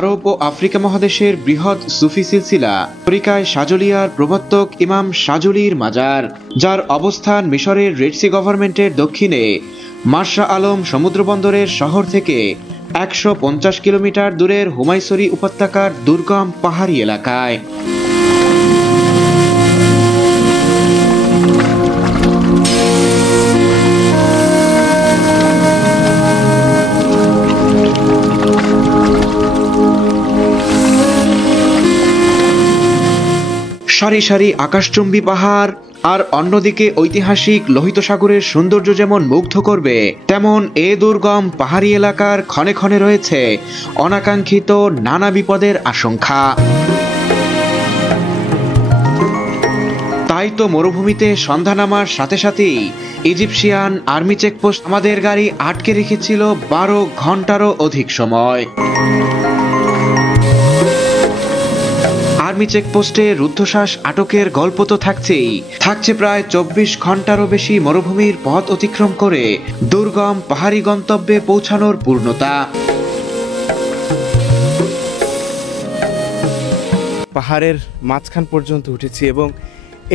আরব ও Africa মহাদেশের বৃহৎ সুফি সিলসিলা তরিকায় শাজুলিয়ার প্রবর্তক ইমাম শাজুলির মাজার, যার অবস্থান মিশরের রেড সি গভর্নমেন্টের দক্ষিণে মার্শা আলম সমুদ্রবন্দরের শহর থেকে ১৫০ কিলোমিটার দূরের হুমায়সরি উপত্যকার দুর্গম পাহাড়ি এলাকায়। সারি সারি আকাশচুম্বী পাহাড় আর অন্যদিকে ঐতিহাসিক লোহিত সাগরের সৌন্দর্য যেমন মুগ্ধ করবে, তেমন এ দুর্গম পাহাড়ি এলাকার ক্ষণে ক্ষণে রয়েছে অনাকাঙ্ক্ষিত নানা বিপদের আশঙ্কা। তাই তো মরুভূমিতে সন্ধ্যা নামার সাথে সাথেই ইজিপশিয়ান আর্মি চেকপোস্ট আমাদের গাড়ি আটকে রেখেছিল ১২ ঘন্টারও অধিক সময়। আর্মি চেকপোস্টে রুদ্ধশ্বাস আটকের গল্প তো থাকছে প্রায় ২৪ ঘন্টারও বেশি মরুভূমির পথ অতিক্রম করে দুর্গম পাহাড়ি গন্তব্যে পৌঁছানোর পূর্ণতা। পাহাড়ের মাঝখান পর্যন্ত উঠেছি এবং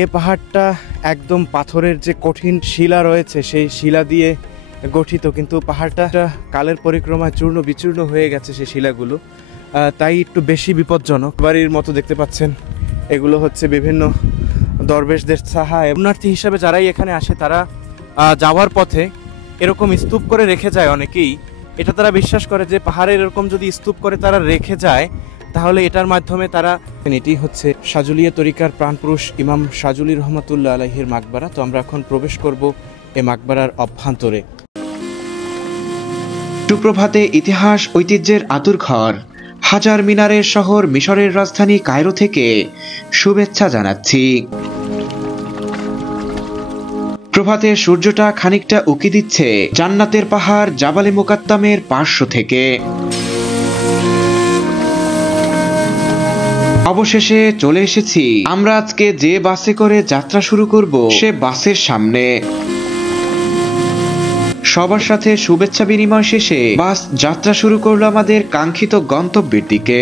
এ পাহাড়টা একদম পাথরের যে কঠিন শিলা রয়েছে সেই শিলা দিয়ে গঠিত, কিন্তু পাহাড়টা কালের পরিক্রমায় চূর্ণ বিচূর্ণ হয়ে গেছে সেই শিলাগুলো, তাই একটু বেশি বিপজ্জনক। বাড়ির মতো দেখতে পাচ্ছেন এগুলো হচ্ছে বিভিন্ন দরবেশদের সাহায়। পুণ্যার্থী হিসাবে যারাই এখানে আসে তারা যাওয়ার পথে এরকম স্তূপ করে রেখে যায়। অনেকেই এটা তারা বিশ্বাস করে যে পাহাড়ের এরকম যদি স্তূপ করে তারা রেখে যায় তাহলে এটার মাধ্যমে তারা, এটি হচ্ছে শাজুলিয়া তরিকার প্রাণপুরুষ ইমাম শাজুলি রহমাতুল্লাহ আলাইহির মাকবারা। তো আমরা এখন প্রবেশ করব এই মাকবারার অভ্যন্তরে। সুপ্রভাতে ইতিহাস ঐতিহ্যের আতুরঘর হাজার মিনারের শহর মিশরের রাজধানী কায়রো থেকে শুভেচ্ছা জানাচ্ছি। প্রভাতে সূর্যটা খানিকটা উকি দিচ্ছে জান্নাতের পাহাড় জাবালে মুকাত্তামের পার্শ্ব থেকে। অবশেষে চলে এসেছি আমরা আজকে যে বাসে করে যাত্রা শুরু করব সে বাসের সামনে। সবার সাথে শুভেচ্ছা বিনিময় শেষে বাস যাত্রা শুরু করলো আমাদের কাঙ্ক্ষিত গন্তব্যের দিকে।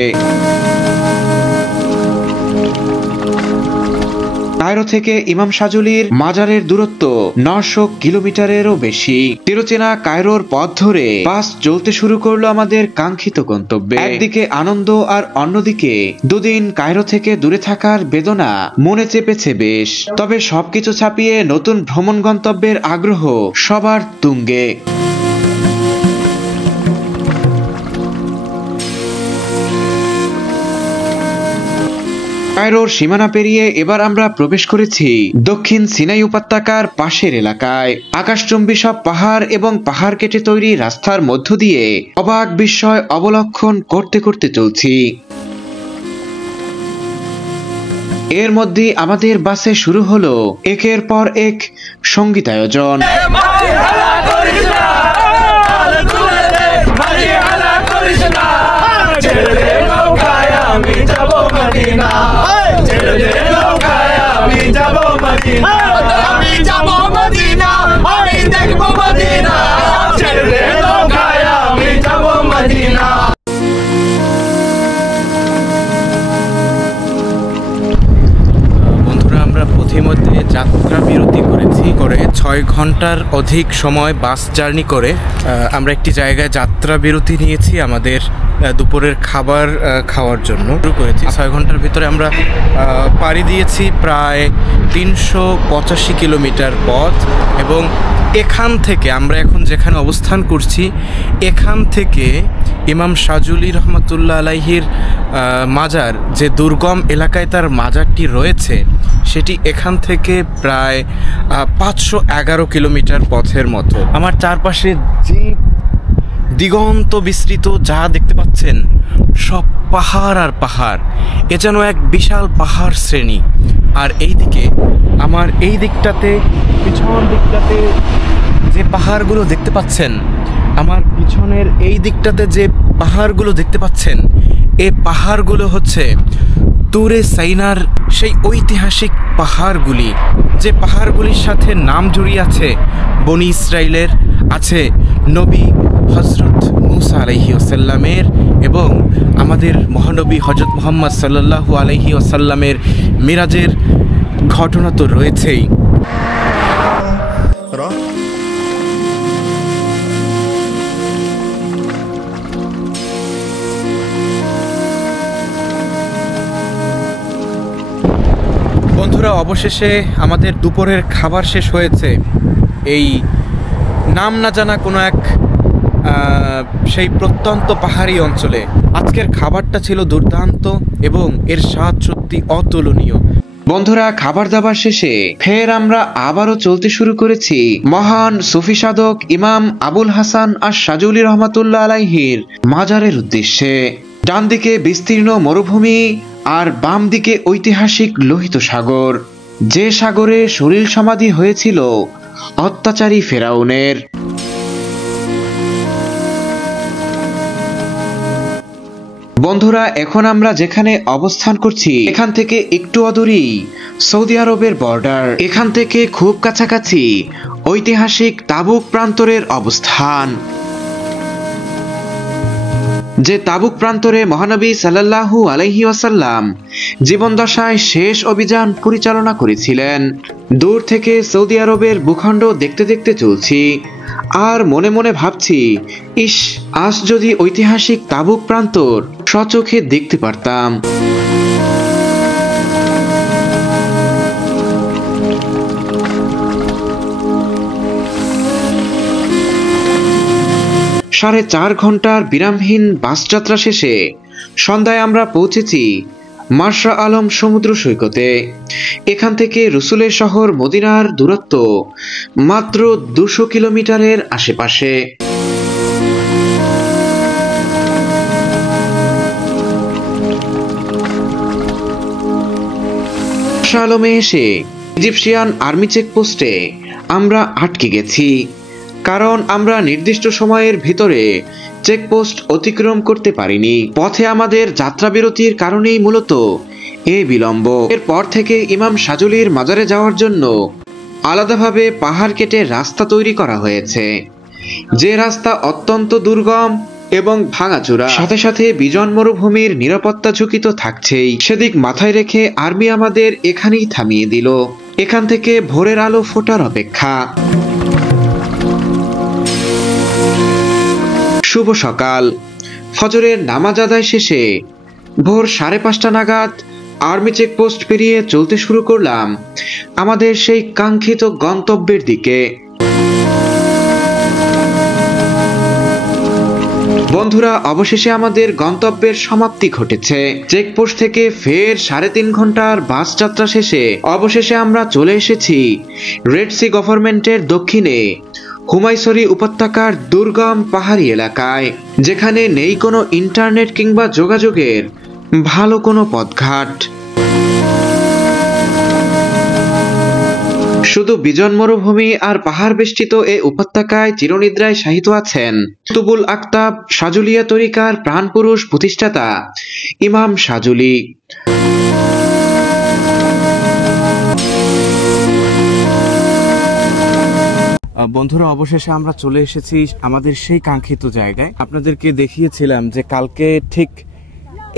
কায়রো থেকে ইমাম শাজুলির মাজারের দূরত্ব ৯০০ কিলোমিটারেরও বেশি। চিরচেনা কায়রোর পথ ধরে বাস চলতে শুরু করলো আমাদের কাঙ্ক্ষিত গন্তব্যে। একদিকে আনন্দ আর অন্যদিকে দুদিন কায়রো থেকে দূরে থাকার বেদনা মনে চেপেছে বেশ। তবে সবকিছু ছাপিয়ে নতুন ভ্রমণ গন্তব্যের আগ্রহ সবার তুঙ্গে। কায়রোর সীমানা পেরিয়ে এবার আমরা প্রবেশ করেছি দক্ষিণ সিনাই উপত্যকার পাশের এলাকায়। আকাশচুম্বী সব পাহাড় এবং পাহাড় কেটে তৈরি রাস্তার মধ্য দিয়ে অবাক বিস্ময় অবলক্ষণ করতে করতে চলছি। এর মধ্যে আমাদের বাসে শুরু হলো একের পর এক সঙ্গীতায়োজন। ইতিমধ্যে যাত্রা বিরতি করেছি করে ৬ ঘন্টার অধিক সময় বাস জার্নি করে আমরা একটি জায়গায় যাত্রা বিরতি নিয়েছি আমাদের দুপুরের খাবার খাওয়ার জন্য শুরু করেছি। ৬ ঘন্টার ভিতরে আমরা পাড়ি দিয়েছি প্রায় ৩৮৫ কিলোমিটার পথ এবং এখান থেকে আমরা এখন যেখানে অবস্থান করছি এখান থেকে ইমাম শাজুলি রহমাতুল্লাহ আলাইহির মাজার, যে দুর্গম এলাকায় তার মাজারটি রয়েছে, সেটি এখান থেকে প্রায় ৫১১ কিলোমিটার পথের মতো। আমার চারপাশে যে দিগন্ত বিস্তৃত যা দেখতে পাচ্ছেন সব পাহাড় আর পাহাড়, এ যেন এক বিশাল পাহাড় শ্রেণী। আর এইদিকে আমার এই দিকটাতে, পিছন দিকটাতে যে পাহাড়গুলো দেখতে পাচ্ছেন, আমার পিছনের এই দিকটাতে যে পাহাড়গুলো দেখতে পাচ্ছেন, এই পাহাড়গুলো হচ্ছে তুরে সাইনার সেই ঐতিহাসিক পাহাড়গুলি, যে পাহাড়গুলির সাথে নাম জড়িয়ে আছে বনি ইসরাইলের, আছে নবী হজরত মুসা আলাইহিস সালামের এবং আমাদের মহানবী হযরত মুহাম্মদ সাল্লাল্লাহু আলাইহি ওয়াসাল্লামের মিরাজের ঘটনা তো রয়েছেই। বন্ধুরা, অবশেষে আমাদের দুপুরের খাবার শেষ হয়েছে এই নাম না জানা কোনো এক সেই প্রত্যন্ত পাহাড়ি অঞ্চলে। আজকের খাবারটা ছিল দুর্দান্ত এবং এর স্বাদ সত্যি অতুলনীয়। বন্ধুরা, খাবার দাবার শেষে ফের আমরা আবারও চলতে শুরু করেছি মহান সুফি সাধক ইমাম আবুল হাসান আশ-শাজুলি রহমাতুল্লাহ আলাইহির মাজারের উদ্দেশ্যে। ডান দিকে বিস্তীর্ণ মরুভূমি আর বাম দিকে ঐতিহাসিক লোহিত সাগর, যে সাগরে সলিল সমাধি হয়েছিল অত্যাচারী ফেরাউনের। বন্ধুরা, এখন আমরা যেখানে অবস্থান করছি এখান থেকে একটু অদূরেই সৌদি আরবের বর্ডার। এখান থেকে খুব কাছাকাছি ঐতিহাসিক তাবুক প্রান্তরের অবস্থান, যে তাবুক প্রান্তরে মহানবী সাল্লাল্লাহু আলাইহি ওয়াসাল্লাম জীবনদশায় শেষ অভিযান পরিচালনা করেছিলেন। দূর থেকে সৌদি আরবের ভূখণ্ড দেখতে দেখতে চলছি আর মনে মনে ভাবছি, ইস, আজ যদি ঐতিহাসিক তাবুক প্রান্তর স্বচক্ষে দেখতে পারতাম। সাড়ে 4 ঘন্টার বিরামহীন বাস যাত্রা শেষে সন্ধ্যায় আমরা পৌঁছেছি মাশরা আলম সমুদ্র সৈকতে। এখান থেকে রসুলের শহর মদিনার দূরত্ব মাত্র 200 কিলোমিটারের আশেপাশে। মাশরা আলমে এসে ইজিপশিয়ান আর্মি চেকপোস্টে আমরা আটকে গেছি, কারণ আমরা নির্দিষ্ট সময়ের ভিতরে চেকপোস্ট অতিক্রম করতে পারিনি। পথে আমাদের যাত্রা বিরতির কারণেই মূলত এই বিলম্ব। এরপর থেকে ইমাম শাজুলির মাজারে যাওয়ার জন্য আলাদাভাবে পাহাড় কেটে রাস্তা তৈরি করা হয়েছে, যে রাস্তা অত্যন্ত দুর্গম এবং ভাঙাচোরা, সাথে সাথে বিজন মরুভূমির নিরাপত্তা ঝুঁকি তো থাকছেই। সেদিক মাথায় রেখে আর্মি আমাদের এখানেই থামিয়ে দিল। এখান থেকে ভোরের আলো ফোটার অপেক্ষা। শুভ সকাল। ফজরের নামাজ আদায় শেষে ভোর 5:30 নাগাদ আর্মি চেকপোস্ট পেরিয়ে চলতে শুরু করলাম আমাদের সেই কাঙ্ক্ষিত গন্তব্যের দিকে। বন্ধুরা, অবশেষে আমাদের গন্তব্যের সমাপ্তি ঘটেছে। চেকপোস্ট থেকে ফের 3.5 ঘন্টার বাস যাত্রা শেষে অবশেষে আমরা চলে এসেছি রেড সি গভর্নমেন্টের দক্ষিণে হুমায়সরি উপত্যকার দুর্গম পাহাড়ি এলাকায়, যেখানে নেই কোনো ইন্টারনেট কিংবা যোগাযোগের ভালো কোনো পথঘাট। শুধু বিজন মরুভূমি আর পাহাড় বেষ্টিত এ উপত্যকায় চিরনিদ্রায় শায়িত আছেন কুতুবুল আকতাব শাজুলিয়া তরিকার প্রাণপুরুষ প্রতিষ্ঠাতা ইমাম শাজুলি। বন্ধুরা, অবশেষে আমরা চলে এসেছি আমাদের সেই কাঙ্ক্ষিত জায়গায়। আপনাদেরকে দেখিয়েছিলাম যে কালকে ঠিক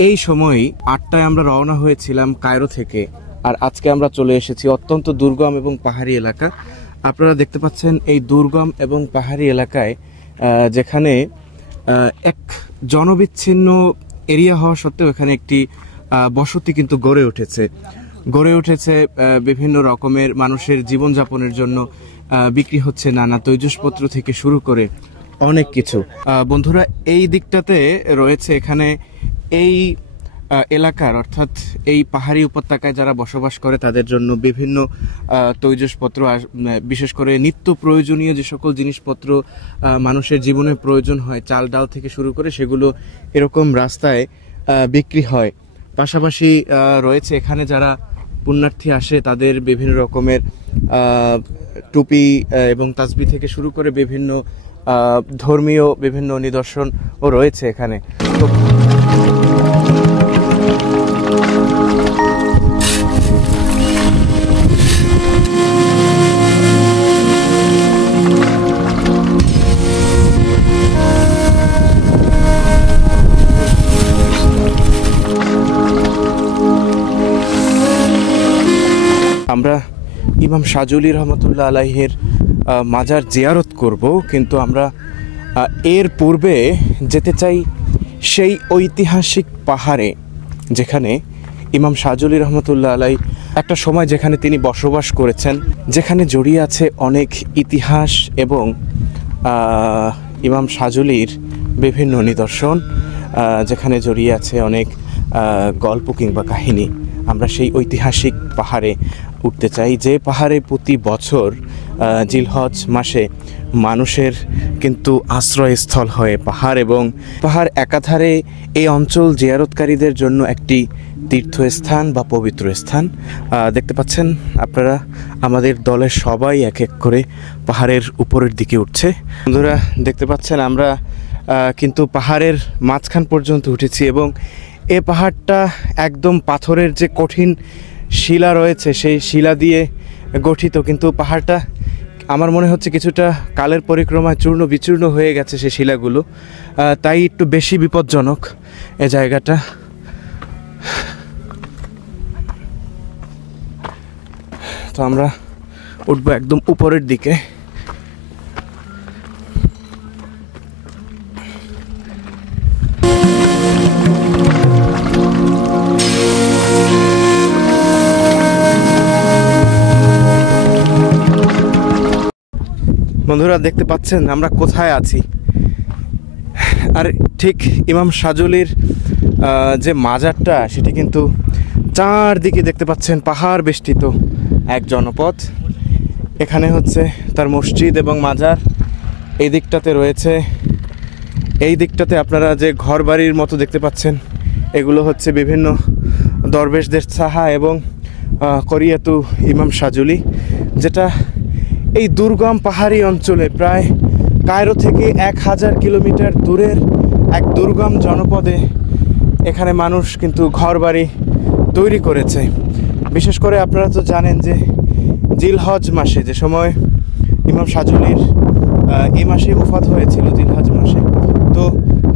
এই সময় 8টায় আমরা রওনা হয়েছিলাম কায়রো থেকে, আর আজকে আমরা চলে এসেছি অত্যন্ত দুর্গম এবং পাহাড়ি এলাকা। আপনারা দেখতে পাচ্ছেন এই দুর্গম এবং পাহাড়ি এলাকায়, যেখানে এক জনবিচ্ছিন্ন এরিয়া হওয়া সত্ত্বেও এখানে একটি বসতি কিন্তু গড়ে উঠেছে বিভিন্ন রকমের মানুষের জীবনযাপনের জন্য। বিক্রি হচ্ছে নানা তৈজসপত্র থেকে শুরু করে অনেক কিছু। বন্ধুরা, এই দিকটাতে রয়েছে এখানে এই এলাকার, অর্থাৎ এই পাহাড়ি উপত্যকায় যারা বসবাস করে তাদের জন্য বিভিন্ন তৈজসপত্র, বিশেষ করে নিত্য প্রয়োজনীয় যে সকল জিনিসপত্র মানুষের জীবনে প্রয়োজন হয়, চাল ডাল থেকে শুরু করে, সেগুলো এরকম রাস্তায় বিক্রি হয়। পাশাপাশি রয়েছে এখানে যারা পুণ্যার্থী আসে তাদের বিভিন্ন রকমের টুপি এবং তাসবিহ থেকে শুরু করে বিভিন্ন ধর্মীয় বিভিন্ন নিদর্শনও রয়েছে এখানে। তো ইমাম শাহজুলি রহমতুল্লাহ আলাইহের মাজার জিয়ারত করব, কিন্তু আমরা এর পূর্বে যেতে চাই সেই ঐতিহাসিক পাহাড়ে যেখানে ইমাম শাহজুলি রহমতুল্লাহ আলাই একটা সময় যেখানে তিনি বসবাস করেছেন, যেখানে জড়িয়ে আছে অনেক ইতিহাস এবং ইমাম শাহজুলির বিভিন্ন নিদর্শন, যেখানে জড়িয়ে আছে অনেক গল্প কিংবা কাহিনী। আমরা সেই ঐতিহাসিক পাহাড়ে উঠতে চাই, যে পাহাড়ে প্রতি বছর জিলহজ মাসে মানুষের কিন্তু আশ্রয়স্থল হয় পাহাড়, এবং পাহাড় একাধারে এই অঞ্চল জিয়ারতকারীদের জন্য একটি তীর্থস্থান বা পবিত্র স্থান। দেখতে পাচ্ছেন আপনারা, আমাদের দলের সবাই এক এক করে পাহাড়ের উপরের দিকে উঠছে। বন্ধুরা দেখতে পাচ্ছেন আমরা কিন্তু পাহাড়ের মাঝখান পর্যন্ত উঠেছি, এবং এ পাহাড়টা একদম পাথরের যে কঠিন শিলা রয়েছে সেই শিলা দিয়ে গঠিত, কিন্তু পাহাড়টা আমার মনে হচ্ছে কিছুটা কালের পরিক্রমায় চূর্ণ বিচূর্ণ হয়ে গেছে সেই শিলাগুলো, তাই একটু বেশি বিপজ্জনক এ জায়গাটা। তো আমরা উঠবো একদম উপরের দিকে। বন্ধুরা দেখতে পাচ্ছেন আমরা কোথায় আছি, আর ঠিক ইমাম শাহজুলির যে মাজারটা সেটি কিন্তু চারদিকে দেখতে পাচ্ছেন পাহাড় বেষ্টিত এক জনপদ। এখানে হচ্ছে তার মসজিদ এবং মাজার, এই দিকটাতে রয়েছে, এই দিকটাতে আপনারা যে ঘর বাড়ির মতো দেখতে পাচ্ছেন এগুলো হচ্ছে বিভিন্ন দরবেশদের সাহা এবং করিয়াতু ইমাম শাহজুলি, যেটা এই দুর্গম পাহাড়ি অঞ্চলে প্রায় কায়রো থেকে 1000 কিলোমিটার দূরের এক দুর্গম জনপদে এখানে মানুষ কিন্তু ঘর বাড়ি তৈরি করেছে। বিশেষ করে আপনারা তো জানেন যে জিলহজ মাসে, যে সময় ইমাম শাহজুলির এই মাসে ওফাত হয়েছিল জিলহজ মাসে, তো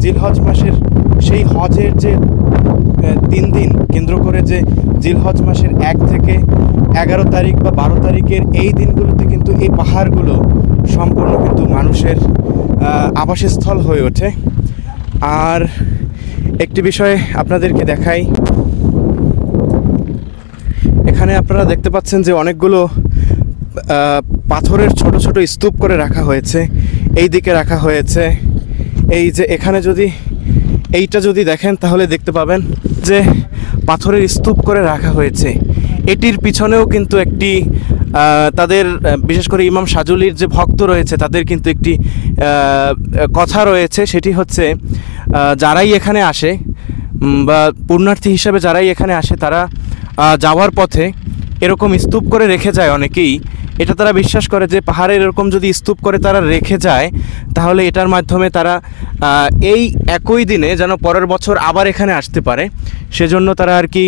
জিলহজ মাসের সেই হজের যে 3 দিন কেন্দ্র করে যে জিলহজ মাসের 1 থেকে 11 তারিখ বা 12 তারিখের এই দিনগুলোতে কিন্তু এই পাহাড়গুলো সম্পূর্ণ কিন্তু মানুষের আবাসস্থল হয়ে ওঠে। আর একটি বিষয় আপনাদেরকে দেখাই, এখানে আপনারা দেখতে পাচ্ছেন যে অনেকগুলো পাথরের ছোট ছোট স্তূপ করে রাখা হয়েছে, এই দিকে রাখা হয়েছে। এই যে এখানে যদি এইটা যদি দেখেন তাহলে দেখতে পাবেন যে পাথরের স্তূপ করে রাখা হয়েছে। এটির পিছনেও কিন্তু একটি তাদের, বিশেষ করে ইমাম শাহজুলির যে ভক্ত রয়েছে তাদের কিন্তু একটি কথা রয়েছে, সেটি হচ্ছে যারাই এখানে আসে বা পুণ্যার্থী হিসাবে যারাই এখানে আসে তারা যাওয়ার পথে এরকম স্তূপ করে রেখে যায় অনেকেই। এটা তারা বিশ্বাস করে যে পাহাড়ের এরকম যদি স্তূপ করে তারা রেখে যায় তাহলে এটার মাধ্যমে তারা এই একই দিনে যেন পরের বছর আবার এখানে আসতে পারে, সেজন্য তারা আর কি,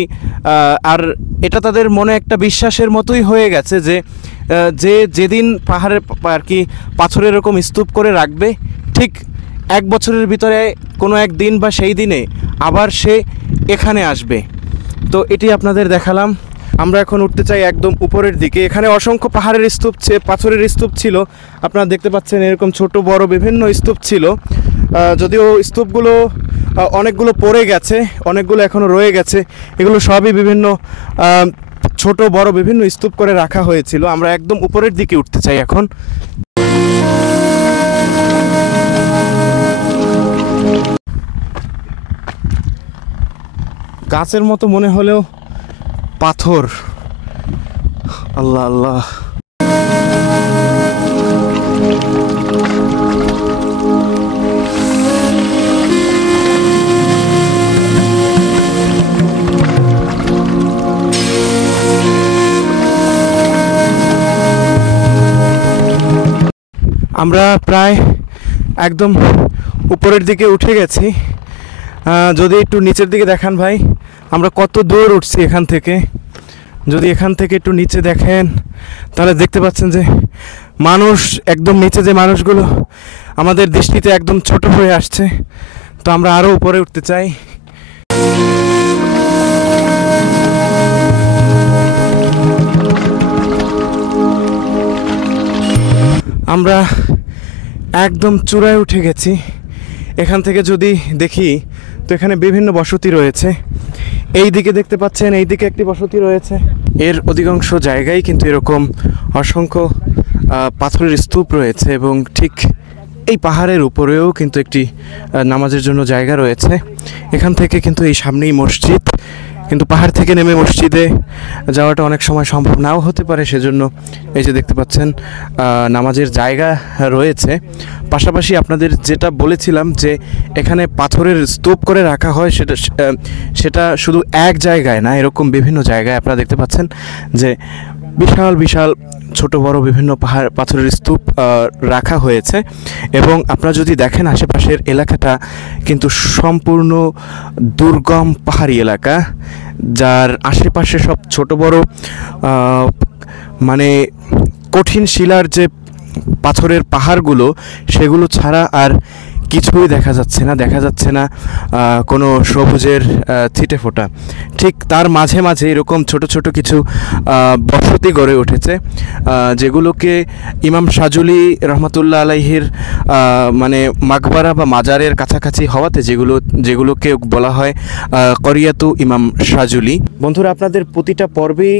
আর এটা তাদের মনে একটা বিশ্বাসের মতোই হয়ে গেছে যে যেদিন পাহাড়ের আর কি পাথরের এরকম স্তূপ করে রাখবে, ঠিক 1 বছরের ভিতরে কোনো এক দিন বা সেই দিনে আবার সে এখানে আসবে। তো এটি আপনাদের দেখালাম। আমরা এখন উঠতে চাই একদম উপরের দিকে। এখানে অসংখ্য পাহাড়ের স্তূপ, পাথরের স্তূপ ছিল, আপনারা দেখতে পাচ্ছেন এরকম ছোট বড় বিভিন্ন স্তূপ ছিল, যদিও স্তূপগুলো অনেকগুলো পড়ে গেছে, অনেকগুলো এখনও রয়ে গেছে। এগুলো সবই বিভিন্ন ছোট বড় বিভিন্ন স্তূপ করে রাখা হয়েছিল। আমরা একদম উপরের দিকে উঠতে চাই এখন। গাছের মতো মনে হলেও পাথর, আল্লাহ আল্লাহ। আমরা প্রায় একদম উপরের দিকে উঠে গেছি। যদি একটু নিচের দিকে দেখান ভাই, আমরা কত দূর উঠছি এখান থেকে। যদি এখান থেকে একটু নিচে দেখেন তাহলে দেখতে পাচ্ছেন যে মানুষ একদম নিচে, যে মানুষগুলো আমাদের দৃষ্টিতে একদম ছোট হয়ে আসছে। তো আমরা আরও উপরে উঠতে চাই। আমরা একদম চূড়ায় উঠে গেছি। এখান থেকে যদি দেখি তো এখানে বিভিন্ন বসতি রয়েছে। এই দিকে দেখতে পাচ্ছেন, এই দিকে একটি বসতি রয়েছে। এর অধিকাংশ জায়গায় কিন্তু এরকম অসংখ্য পাথরের স্তূপ রয়েছে এবং ঠিক এই পাহাড়ের উপরেও কিন্তু একটি নামাজের জন্য জায়গা রয়েছে। এখান থেকে কিন্তু এই সামনেই মসজিদ, কিন্তু পাহাড় থেকে নেমে মসজিদে যাওয়াটা অনেক সময় সম্ভব নাও হতে পারে, সেজন্য এই যে দেখতে পাচ্ছেন নামাজের জায়গা রয়েছে। পাশাপাশি আপনাদের যেটা বলেছিলাম যে এখানে পাথরের স্তূপ করে রাখা হয়, সেটা শুধু এক জায়গায় না, এরকম বিভিন্ন জায়গায় আপনারা দেখতে পাচ্ছেন যে বিশাল বিশাল ছোট বড় বিভিন্ন পাথরের স্তূপ রাখা হয়েছে। এবং আপনারা যদি দেখেন আশেপাশের এলাকাটা কিন্তু সম্পূর্ণ দুর্গম পাহাড়ি এলাকা, যার আশেপাশে সব ছোট বড় মানে কঠিন শিলার যে পাথরের পাহাড়গুলো, সেগুলো ছাড়া আর কিছুই দেখা যাচ্ছে না কোনো সবুজের ছিটে ফোঁটা। ঠিক তার মাঝে মাঝে এরকম ছোট ছোট কিছু বসতি গড়ে উঠেছে, যেগুলোকে ইমাম শাজুলি রহমতুল্লাহ আলাইহির মানে মাকবারা বা মাজারের কাছাকাছি হওয়াতে যেগুলোকে বলা হয় করিয়াতু ইমাম শাজুলি। বন্ধুরা, আপনাদের প্রতিটা পর্বেই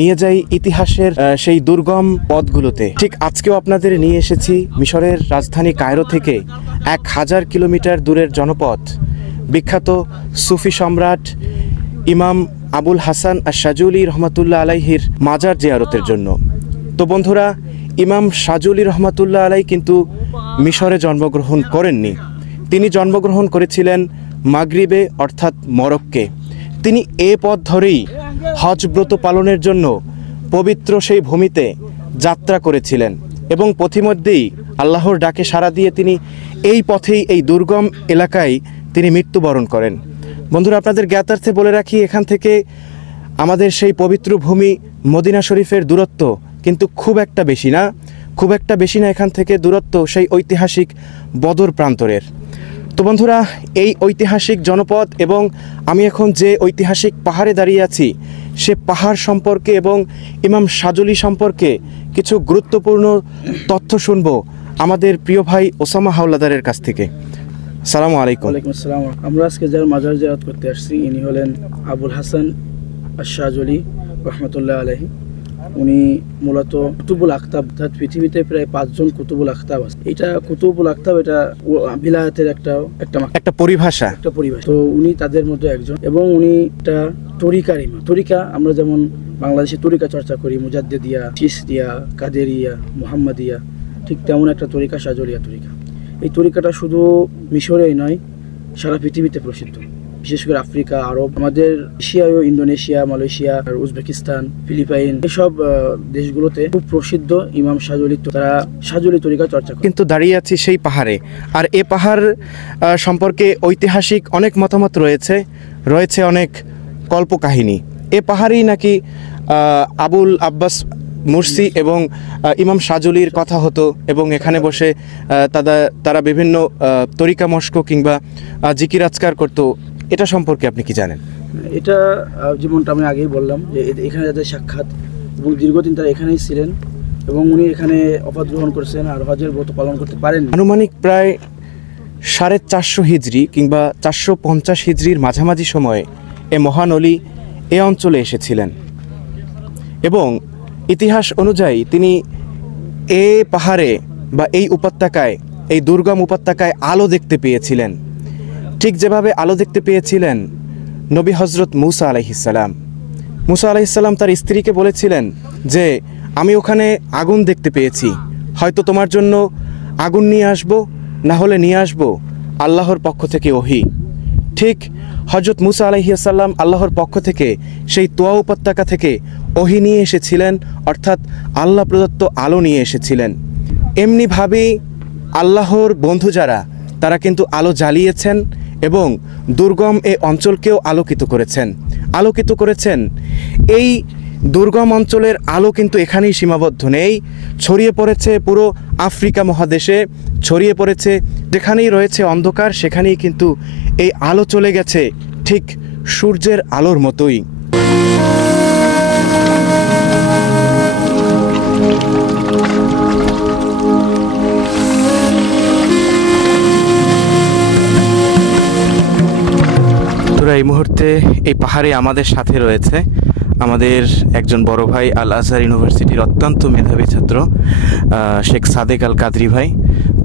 নিয়ে যাই ইতিহাসের সেই দুর্গম পথগুলোতে। ঠিক আজকেও আপনাদের নিয়ে এসেছি মিশরের রাজধানী কায়রো থেকে 1000 কিলোমিটার দূরের জনপদ বিখ্যাত সুফি সম্রাট ইমাম আবুল হাসান আশ-শাজুলি রহমতুল্লাহ আলাইহির মাজার জিয়ারতের জন্য। তো বন্ধুরা, ইমাম শাজুলি রহমতুল্লাহ আলাই কিন্তু মিশরে জন্মগ্রহণ করেননি, তিনি জন্মগ্রহণ করেছিলেন মাগরিবে অর্থাৎ মরক্কে। তিনি এ পথ ধরেই হজ ব্রত পালনের জন্য পবিত্র সেই ভূমিতে যাত্রা করেছিলেন এবং পথিমধ্যেই আল্লাহর ডাকে সাড়া দিয়ে তিনি এই পথেই এই দুর্গম এলাকায় তিনি মৃত্যুবরণ করেন। বন্ধুরা, আপনাদের জ্ঞাতার্থে বলে রাখি, এখান থেকে আমাদের সেই পবিত্র ভূমি মদিনা শরীফের দূরত্ব কিন্তু খুব একটা বেশি না এখান থেকে দূরত্ব সেই ঐতিহাসিক বদর প্রান্তরের। তো বন্ধুরা, এই ঐতিহাসিক জনপদ এবং আমি এখন যে ঐতিহাসিক পাহাড়ে দাঁড়িয়ে আছি, সে পাহাড় সম্পর্কে এবং ইমাম শাজুলি সম্পর্কে কিছু গুরুত্বপূর্ণ তথ্য শুনবো আমাদের প্রিয় ভাই ওসামা হাওলাদারের কাছ থেকে। আসসালামু আলাইকুম। ওয়ালাইকুম আসসালাম। আমরা আজকে যার মাজার জিয়ারত করতে আসছি, ইনি হলেন আবুল হাসান আশ-শাজুলি রহমতুল্লাহ আলাইহি। উনি মূলত কুতুবুল আখতাব, অর্থাৎ পৃথিবীতে প্রায় 5 জন কুতুবুল আখতাব আছে। এটা কুতুবুল আখতাব, এটা বিলায়াতের একটা পরিভাষা। তো উনি তাদের মধ্যে একজন, এবং উনি একটা তরিকার ইমাম। তরিকা আমরা যেমন বাংলাদেশে তরিকা চর্চা করি, মুজাদ্দিদিয়া, চিশতিয়া, কাদেরিয়া, মুহাম্মাদিয়া, ঠিক তেমন একটা তরিকা শাজুলিয়া তরিকা। এই তরিকাটা শুধু মিশরেই নয়, সারা পৃথিবীতে প্রসিদ্ধ, বিশেষ করে আফ্রিকা, আরব, আমাদের Asia, Indonesia, Malaysia, Uzbekistan, Philippines, এসব দেশগুলোতে খুব প্রসিদ্ধ ইমাম শাজুলি। তারা শাজুলি তরিকা চর্চা করে। কিন্তু দাঁড়িয়ে আছি সেই পাহাড়ে, আর এ পাহাড় সম্পর্কে ঐতিহাসিক অনেক মতামত রয়েছে অনেক কল্পকাহিনী। এ পাহাড়েই নাকি আবুল আব্বাস মুরসি এবং ইমাম শাজুলির কথা হতো এবং এখানে বসে তারা বিভিন্ন তরিকা মস্ক কিংবা জিকির আজকার করতো। এটা সম্পর্কে আপনি কি জানেন? এটা যেমনটা আমি আগেই বললাম যে এখানে যাদের সাক্ষাৎ এবং দীর্ঘদিন তারা এখানেই ছিলেন এবং উনি এখানে অপাত গ্রহণ করেছেন আর হজের ব্রত পালন করতে পারেন। আনুমানিক প্রায় 450 হিজরি কিংবা 450 হিজরির মাঝামাঝি সময়ে এ মহান অলি এ অঞ্চলে এসেছিলেন এবং ইতিহাস অনুযায়ী তিনি এ পাহাড়ে বা এই উপত্যকায়, এই দুর্গম উপত্যকায় আলো দেখতে পেয়েছিলেন, ঠিক যেভাবে আলো দেখতে পেয়েছিলেন নবী হজরত মুসা আলাইহিসসালাম তার স্ত্রীকে বলেছিলেন যে আমি ওখানে আগুন দেখতে পেয়েছি, হয়তো তোমার জন্য আগুন নিয়ে আসবো, না হলে নিয়ে আসবো আল্লাহর পক্ষ থেকে ওহী। ঠিক হজরত মুসা আলাইহিসসালাম আল্লাহর পক্ষ থেকে সেই তোয়া উপত্যকা থেকে ওহী নিয়ে এসেছিলেন, অর্থাৎ আল্লাহ প্রদত্ত আলো নিয়ে এসেছিলেন। এমনিভাবেই আল্লাহর বন্ধু যারা, তারা কিন্তু আলো জ্বালিয়েছেন এবং দুর্গম এই অঞ্চলকেও আলোকিত করেছেন। এই দুর্গম অঞ্চলের আলো কিন্তু এখানেই সীমাবদ্ধ নেই, ছড়িয়ে পড়েছে পুরো আফ্রিকা মহাদেশে, ছড়িয়ে পড়েছে যেখানেই রয়েছে অন্ধকার, সেখানেই কিন্তু এই আলো চলে গেছে ঠিক সূর্যের আলোর মতোই। এই মুহূর্তে এই পাহাড়ে আমাদের সাথে রয়েছে আমাদের একজন বড় ভাই, আল আজহার ইউনিভার্সিটির অত্যন্ত মেধাবী ছাত্র শেখ সাদেক আল কাদরি ভাই।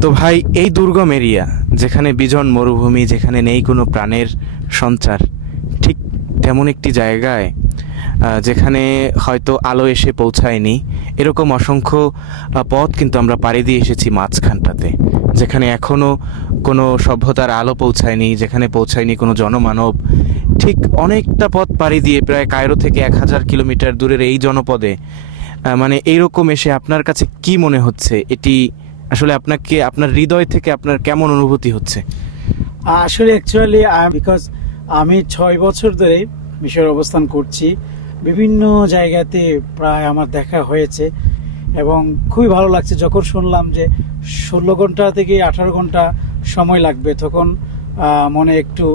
তো ভাই, এই দুর্গম এরিয়া, যেখানে বিজন মরুভূমি, যেখানে নেই কোনো প্রাণের সঞ্চার, ঠিক তেমন একটি জায়গায় যেখানে হয়তো আলো এসে পৌঁছায়নি, এরকম অসংখ্য পথ কিন্তু আমরা পাড়ি দিয়ে এসেছি মাঝখানটাতে, যেখানে এখনও কোনো সভ্যতার আলো পৌঁছায়নি, যেখানে পৌঁছায়নি কোনো জনমানব। ঠিক অনেকটা পথ পাড়ি দিয়ে প্রায় কায়রো থেকে 1000 কিলোমিটার দূরের এই জনপদে মানে এইরকম এসে আপনার কাছে কি মনে হচ্ছে? এটি আসলে আপনাকে, আপনার হৃদয় থেকে আপনার কেমন অনুভূতি হচ্ছে? আসলে অ্যাকচুয়ালি বিকজ আমি 6 বছর ধরে মিশরে অবস্থান করছি, বিভিন্ন জায়গাতে প্রায় আমার দেখা হয়েছে এবং খুবই ভালো লাগছে। যখন শুনলাম যে 16 ঘন্টা থেকে 18 ঘন্টা সময় লাগবে, তখন মনে একটু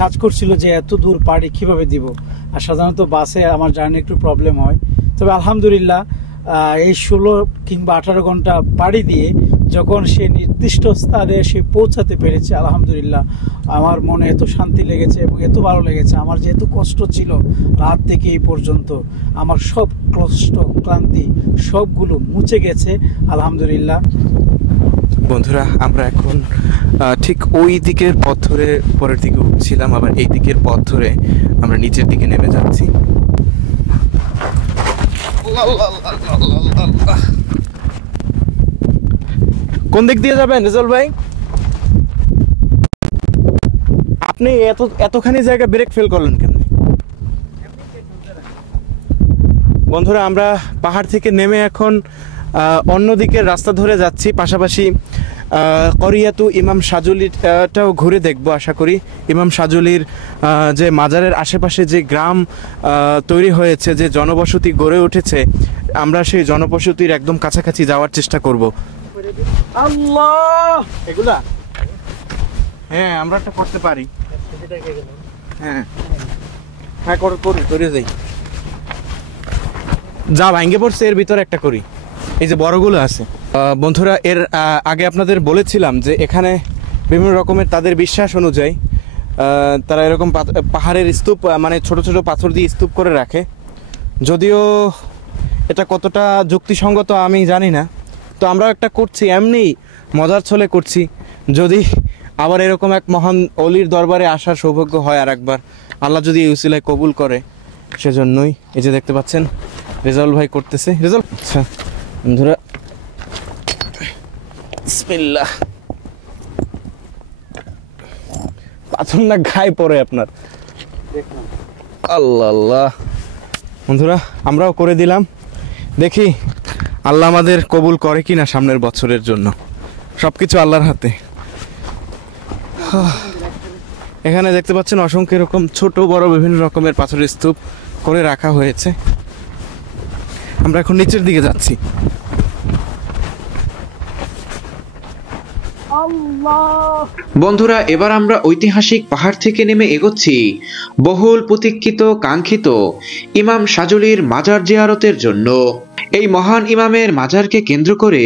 কাজ করছিল যে এত দূর পাড়ি কিভাবে দিব। আর সাধারণত বাসে আমার জার্নি একটু প্রবলেম হয়, তবে আলহামদুলিল্লাহ এই 16 কিংবা 18 ঘন্টা পাড়ি দিয়ে যখন সে নির্দিষ্ট স্থানে সে পৌঁছাতে পেরেছে, আলহামদুলিল্লাহ আমার মনে এত শান্তি লেগেছে এবং এত ভালো লেগেছে। আমার যে এত কষ্ট ছিল রাত থেকে এই পর্যন্ত, আমার সব কষ্ট ক্লান্তি সবগুলো মুছে গেছে আলহামদুলিল্লাহ। বন্ধুরা, আমরা এখন ঠিক ওই দিকের পথ ধরে পরের দিকে উঠছিলাম, আবার এই দিকের পথ ধরে আমরা নিচের দিকে নেমে যাচ্ছি। কোন দিক দিয়ে যাবেন রেজাল ভাই? আপনি এতখানি জায়গা ব্রেক ফেল করলেন কেন? বন্ধুরা, আমরা পাহাড় থেকে নেমে এখন অন্য দিকের রাস্তা ধরে যাচ্ছি, পাশাপাশি করিয়াতু ইমাম সাজুলিটাও ঘুরে দেখবো আশা করি। ইমাম সাজুলির যে মাজারের আশেপাশে যে গ্রাম তৈরি হয়েছে, যে জনবসতি গড়ে উঠেছে, আমরা সেই জনবসতির একদম কাছাকাছি যাওয়ার চেষ্টা করব। আল্লাহ, এগুলা হ্যাঁ আমরা একটা করতে পারি। হ্যাঁ হ্যাঁ করে যাই। যা ভাঙ্গে পড়ছে এর ভিতরে একটা করি, এই যে বড়গুলো আছে। বন্ধুরা, এর আগে আপনাদের বলেছিলাম যে এখানে বিভিন্ন রকমের তাদের বিশ্বাস অনুযায়ী তারা এরকম পাহাড়ের স্তূপ, মানে ছোট ছোট পাথর দিয়ে স্তূপ করে রাখে। যদিও এটা কতটা যুক্তিসঙ্গত আমি জানি না, তো আমরা একটা করছি, এমনি মজার ছলে করছি। যদি আবার এরকম এক মহান অলির দরবারে আসার সৌভাগ্য হয় আর একবার, আল্লাহ যদি এই উসিলায় কবুল করে, সেজন্যই। এই যে দেখতে পাচ্ছেন রেজাউল ভাই করতেছে। রেজাউল, আচ্ছা বন্ধুরা, বিসমিল্লাহ। পাথর না গায়ে পড়ে আপনার। আল্লাহ আল্লাহ। বন্ধুরা, আমরাও করে দিলাম, দেখি আল্লাহ আমাদের কবুল করে কিনা সামনের বছরের জন্য। সবকিছু আল্লাহর হাতে। এখানে দেখতে পাচ্ছেন অসংখ্য এরকম ছোট বড় বিভিন্ন রকমের পাথরের স্তূপ করে রাখা হয়েছে। আমরা এখন নিচের দিকে যাচ্ছি। বন্ধুরা, এবার আমরা ঐতিহাসিক পাহাড় থেকে নেমে এগোচ্ছি বহুল প্রতীক্ষিত কাঙ্ক্ষিত ইমাম সাজুলির মাজার জিয়ারতের জন্য। এই মহান ইমামের মাজারকে কেন্দ্র করে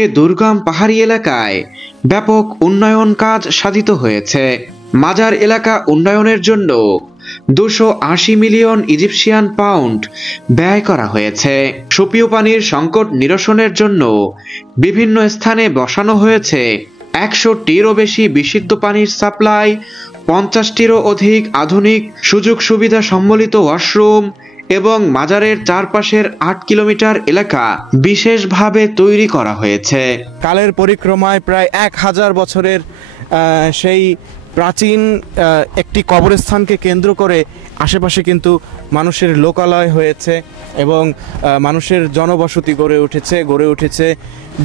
এ দুর্গম পাহাড়ি এলাকায় ব্যাপক উন্নয়ন কাজ সাধিত হয়েছে। মাজার এলাকা উন্নয়নের জন্য 280 মিলিয়ন ইজিপশিয়ান পাউন্ড ব্যয় করা হয়েছে। সুপেয় পানির সংকট নিরসনের জন্য বিভিন্ন স্থানে বসানো হয়েছে 100টিরও বেশি বিশুদ্ধ পানির সাপ্লাই, 50টিরও অধিক আধুনিক সুযোগ সুবিধা সম্বলিত ওয়াশরুম এবং মাজারের চারপাশের 8 কিলোমিটার এলাকা বিশেষভাবে তৈরি করা হয়েছে। কালের পরিক্রমায় প্রায় 1000 বছরের সেই প্রাচীন একটি কবরস্থানকে কেন্দ্র করে আশেপাশে কিন্তু মানুষের লোকালয় হয়েছে এবং মানুষের জনবসতি গড়ে উঠেছে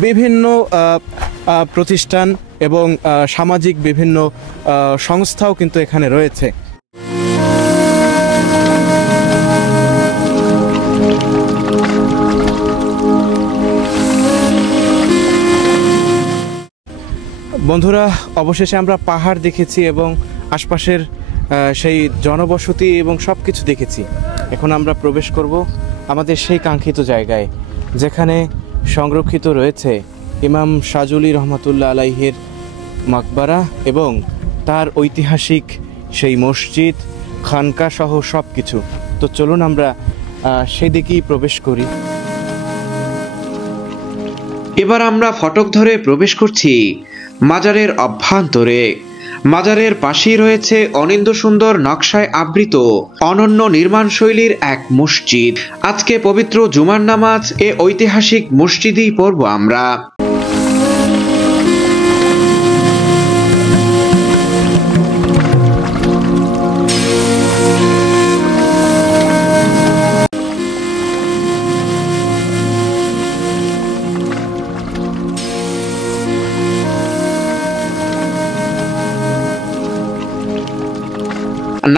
বিভিন্ন প্রতিষ্ঠান এবং সামাজিক বিভিন্ন সংস্থাও কিন্তু এখানে রয়েছে। বন্ধুরা, অবশেষে আমরা পাহাড় দেখেছি এবং আশপাশের সেই জনবসতি এবং সব কিছু দেখেছি। এখন আমরা প্রবেশ করব আমাদের সেই কাঙ্ক্ষিত জায়গায়, যেখানে সংরক্ষিত রয়েছে ইমাম সাজুলি রহমতুল্লাহ আলাইহির মাকবারা এবং তার ঐতিহাসিক সেই মসজিদ, খানকা সহ সব কিছু। তো চলুন আমরা সেদিকেই প্রবেশ করি। এবার আমরা ফটক ধরে প্রবেশ করছি মাজারের অভ্যন্তরে। মাজারের পাশেই রয়েছে অনিন্দ সুন্দর নকশায় আবৃত অনন্য নির্মাণ শৈলীর এক মসজিদ। আজকে পবিত্র জুমার নামাজ এ ঐতিহাসিক মসজিদেই পড়ব আমরা।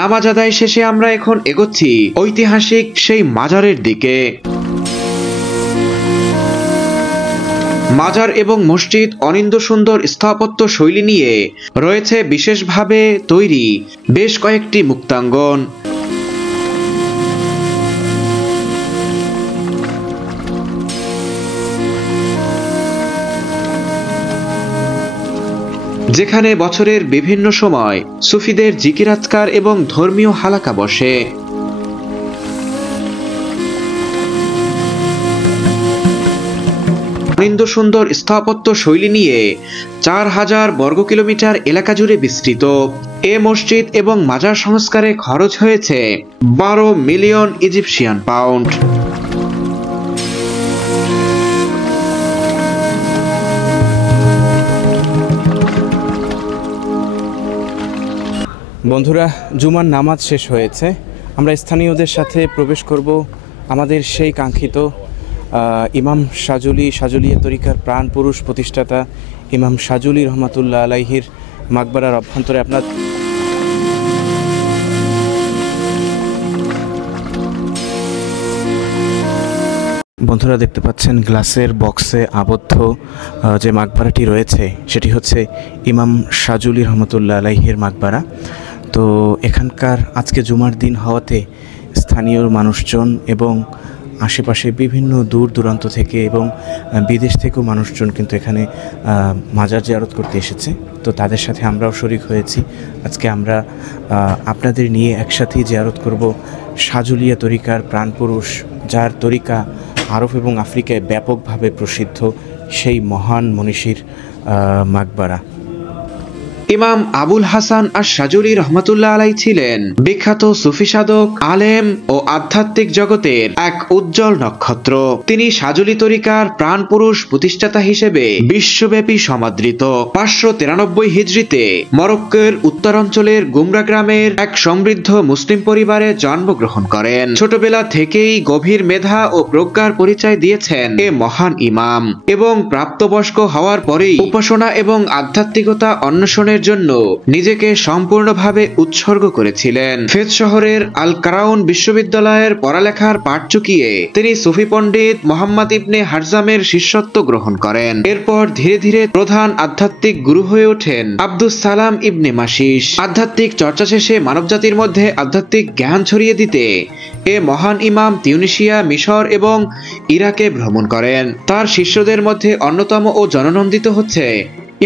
নামাজ আদায় শেষে আমরা এখন এগোচ্ছি ঐতিহাসিক সেই মাজারের দিকে। মাজার এবং মসজিদ অনিন্দ সুন্দর স্থাপত্য শৈলী নিয়ে রয়েছে বিশেষভাবে তৈরি বেশ কয়েকটি মুক্তাঙ্গন। যেখানে বছরের বিভিন্ন সময় সুফিদের জিকিরাজকার এবং ধর্মীয় হালাকা বসে। অনিন্দ সুন্দর স্থাপত্য শৈলী নিয়ে 4000 বর্গ কিলোমিটার এলাকা জুড়ে বিস্তৃত এ মসজিদ এবং মাজার সংস্কারে খরচ হয়েছে 12 মিলিয়ন ইজিপশিয়ান পাউন্ড। বন্ধুরা, জুমার নামাজ শেষ হয়েছে। আমরা স্থানীয়দের সাথে প্রবেশ করব আমাদের সেই কাঙ্ক্ষিত ইমাম শাজুলিয়া তরিকার প্রাণ পুরুষ প্রতিষ্ঠাতা ইমাম শাজুলি রহমাতুল্লাহ আলাইহির মাকবারার অভ্যন্তরে। আপনার বন্ধুরা দেখতে পাচ্ছেন গ্লাসের বক্সে আবদ্ধ যে মাকবারাটি রয়েছে সেটি হচ্ছে ইমাম শাজুলি রহমাতুল্লাহ আলাইহির মাকবারা। তো এখানকার আজকে জুমার দিন হওয়াতে স্থানীয় মানুষজন এবং আশেপাশে বিভিন্ন দূর দূরান্ত থেকে এবং বিদেশ থেকেও মানুষজন কিন্তু এখানে মাজার জিয়ারত করতে এসেছে। তো তাদের সাথে আমরাও শরীক হয়েছি। আজকে আমরা আপনাদের নিয়ে একসাথেই জিয়ারত করব শাজুলিয়া তরিকার প্রাণপুরুষ, যার তরিকা আরব এবং আফ্রিকায় ব্যাপকভাবে প্রসিদ্ধ, সেই মহান মনীষীর মাকবারা। ইমাম আবুল হাসান আশ-শাজুলি রহমাতুল্লাহ আলাইহি ছিলেন বিখ্যাত সুফি সাধক, আলেম ও আধ্যাত্মিক জগতের এক উজ্জ্বল নক্ষত্র। তিনি শাজুলি তরিকার প্রাণপুরুষ প্রতিষ্ঠাতা হিসেবে বিশ্বব্যাপী সমাদৃত। 593 হিজরিতে মরক্কোর উত্তরাঞ্চলের গুমরা গ্রামের এক সমৃদ্ধ মুসলিম পরিবারে জন্মগ্রহণ করেন। ছোটবেলা থেকেই গভীর মেধা ও প্রজ্ঞার পরিচয় দিয়েছেন এ মহান ইমাম এবং প্রাপ্তবয়স্ক হওয়ার পরেই উপাসনা এবং আধ্যাত্মিকতা অন্বেষণের জন্য নিজেকে সম্পূর্ণভাবে উৎসর্গ করেছিলেন। ফেজ শহরের আল কারাউন বিশ্ববিদ্যালয়ের পড়ালেখার পাঠ চুকিয়ে তিনি সুফি পণ্ডিত মোহাম্মদ ইবনে হারজামের শিষ্যত্ব গ্রহণ করেন। এরপর ধীরে ধীরে প্রধান আধ্যাত্মিক গুরু হয়ে ওঠেন আব্দুস সালাম ইবনে মাশিশ। আধ্যাত্মিক চর্চা শেষে মানবজাতির মধ্যে আধ্যাত্মিক জ্ঞান ছড়িয়ে দিতে এ মহান ইমাম তিউনিসিয়া, মিশর এবং ইরাকে ভ্রমণ করেন। তার শিষ্যদের মধ্যে অন্যতম ও জননন্দিত হচ্ছে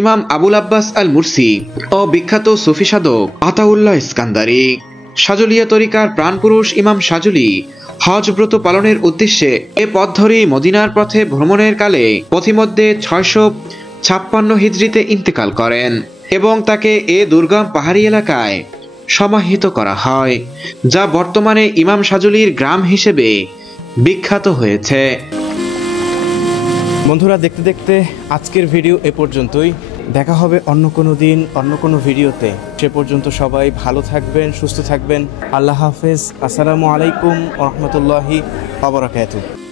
ইমাম আবুল আব্বাস আল মুরসি ও বিখ্যাত সুফি সাধক আতাউল্লাহ ইস্কান্দারি। শাজুলিয়া তরিকার প্রাণপুরুষ ইমাম শাজুলি হজ ব্রত পালনের উদ্দেশ্যে এ পথ ধরেই মদিনার পথে ভ্রমণের কালে পথিমধ্যে 656 হিজরিতে ইন্তেকাল করেন এবং তাকে এ দুর্গম পাহাড়ি এলাকায় সমাহিত করা হয়, যা বর্তমানে ইমাম শাজুলির গ্রাম হিসেবে বিখ্যাত হয়েছে। বন্ধুরা, দেখতে দেখতে আজকের ভিডিও এ পর্যন্তই। দেখা হবে অন্য কোনো দিন অন্য কোনো ভিডিওতে। সে পর্যন্ত সবাই ভালো থাকবেন, সুস্থ থাকবেন। আল্লাহ হাফেজ। আসসালামু আলাইকুম ওয়া রাহমাতুল্লাহি ওয়া বারাকাতুহু।